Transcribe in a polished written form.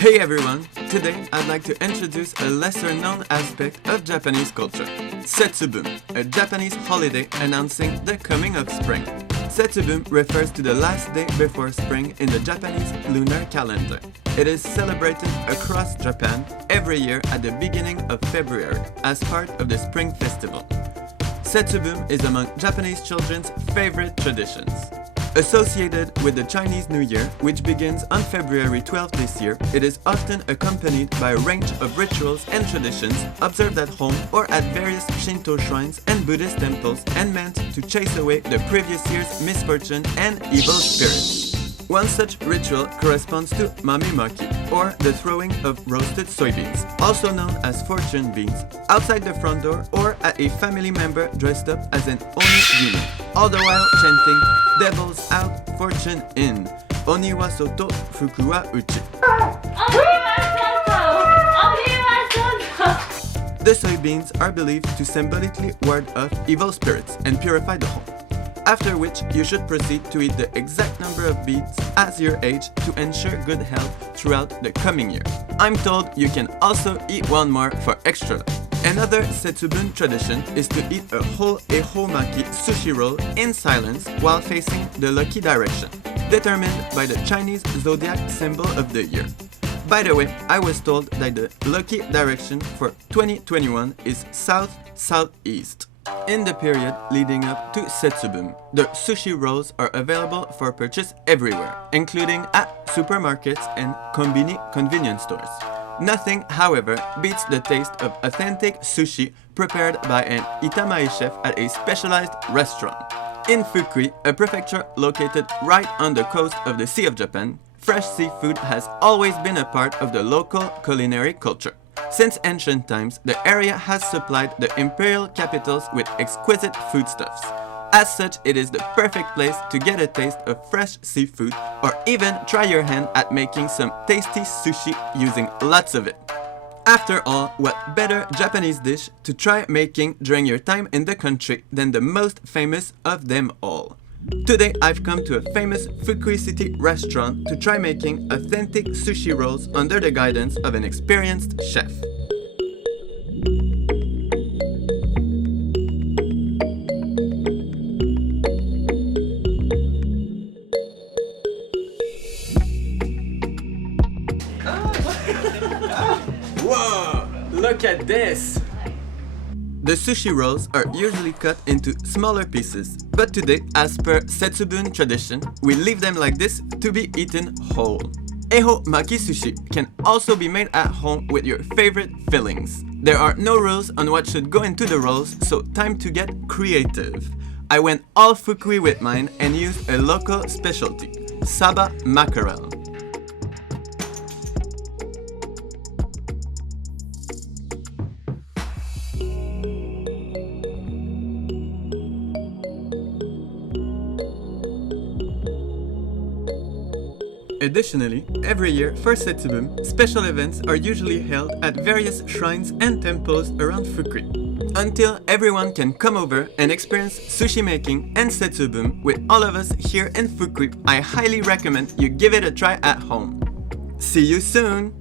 Hey everyone! Today I'd like to introduce a lesser known aspect of Japanese culture, Setsubun, a Japanese holiday announcing the coming of spring. Setsubun refers to the last day before spring in the Japanese lunar calendar. It is celebrated across Japan every year at the beginning of February as part of the Spring Festival. Setsubun is among Japanese children's favorite traditions. Associated with the Chinese New Year, which begins on February 12 this year, it is often accompanied by a range of rituals and traditions observed at home or at various Shinto shrines and Buddhist temples and meant to chase away the previous year's misfortune and evil spirits. One such ritual corresponds to mamemaki, or the throwing of roasted soybeans, also known as fortune beans, outside the front door or at a family member dressed up as an oni-yumi, all the while chanting, "Devil's out, fortune in. Oni wa soto, fuku wa uchi." The soybeans are believed to symbolically ward off evil spirits and purify the home. After which, you should proceed to eat the exact number of beans as your age to ensure good health throughout the coming year. I'm told you can also eat one more for extra luck. Another Setsubun tradition is to eat a whole Ehomaki Sushi roll in silence while facing the lucky direction, determined by the Chinese zodiac symbol of the year. By the way, I was told that the lucky direction for 2021 is south-southeast. In the period leading up to Setsubun, the sushi rolls are available for purchase everywhere, including at supermarkets and Accompany convenience stores. Nothing, however, beats the taste of authentic sushi prepared by an Itamai chef at a specialized restaurant. In Fukui, a prefecture located right on the coast of the Sea of Japan, fresh seafood has always been a part of the local culinary culture. Since ancient times, the area has supplied the imperial capitals with exquisite foodstuffs. As such, it is the perfect place to get a taste of fresh seafood or even try your hand at making some tasty sushi using lots of it. After all, what better Japanese dish to try making during your time in the country than the most famous of them all? Today I've come to a famous Fukui City restaurant to try making authentic sushi rolls under the guidance of an experienced chef. Whoa! Look at this! The sushi rolls are usually cut into smaller pieces, but today, as per Setsubun tradition, we leave them like this to be eaten whole. Ehomaki Sushi can also be made at home with your favorite fillings. There are no rules on what should go into the rolls, so time to get creative. I went all Fukui with mine and used a local specialty, Saba mackerel. Additionally, every year for Setsubun, special events are usually held at various shrines and temples around Fukui. Until everyone can come over and experience sushi making and Setsubun with all of us here in Fukui, I highly recommend you give it a try at home. See you soon!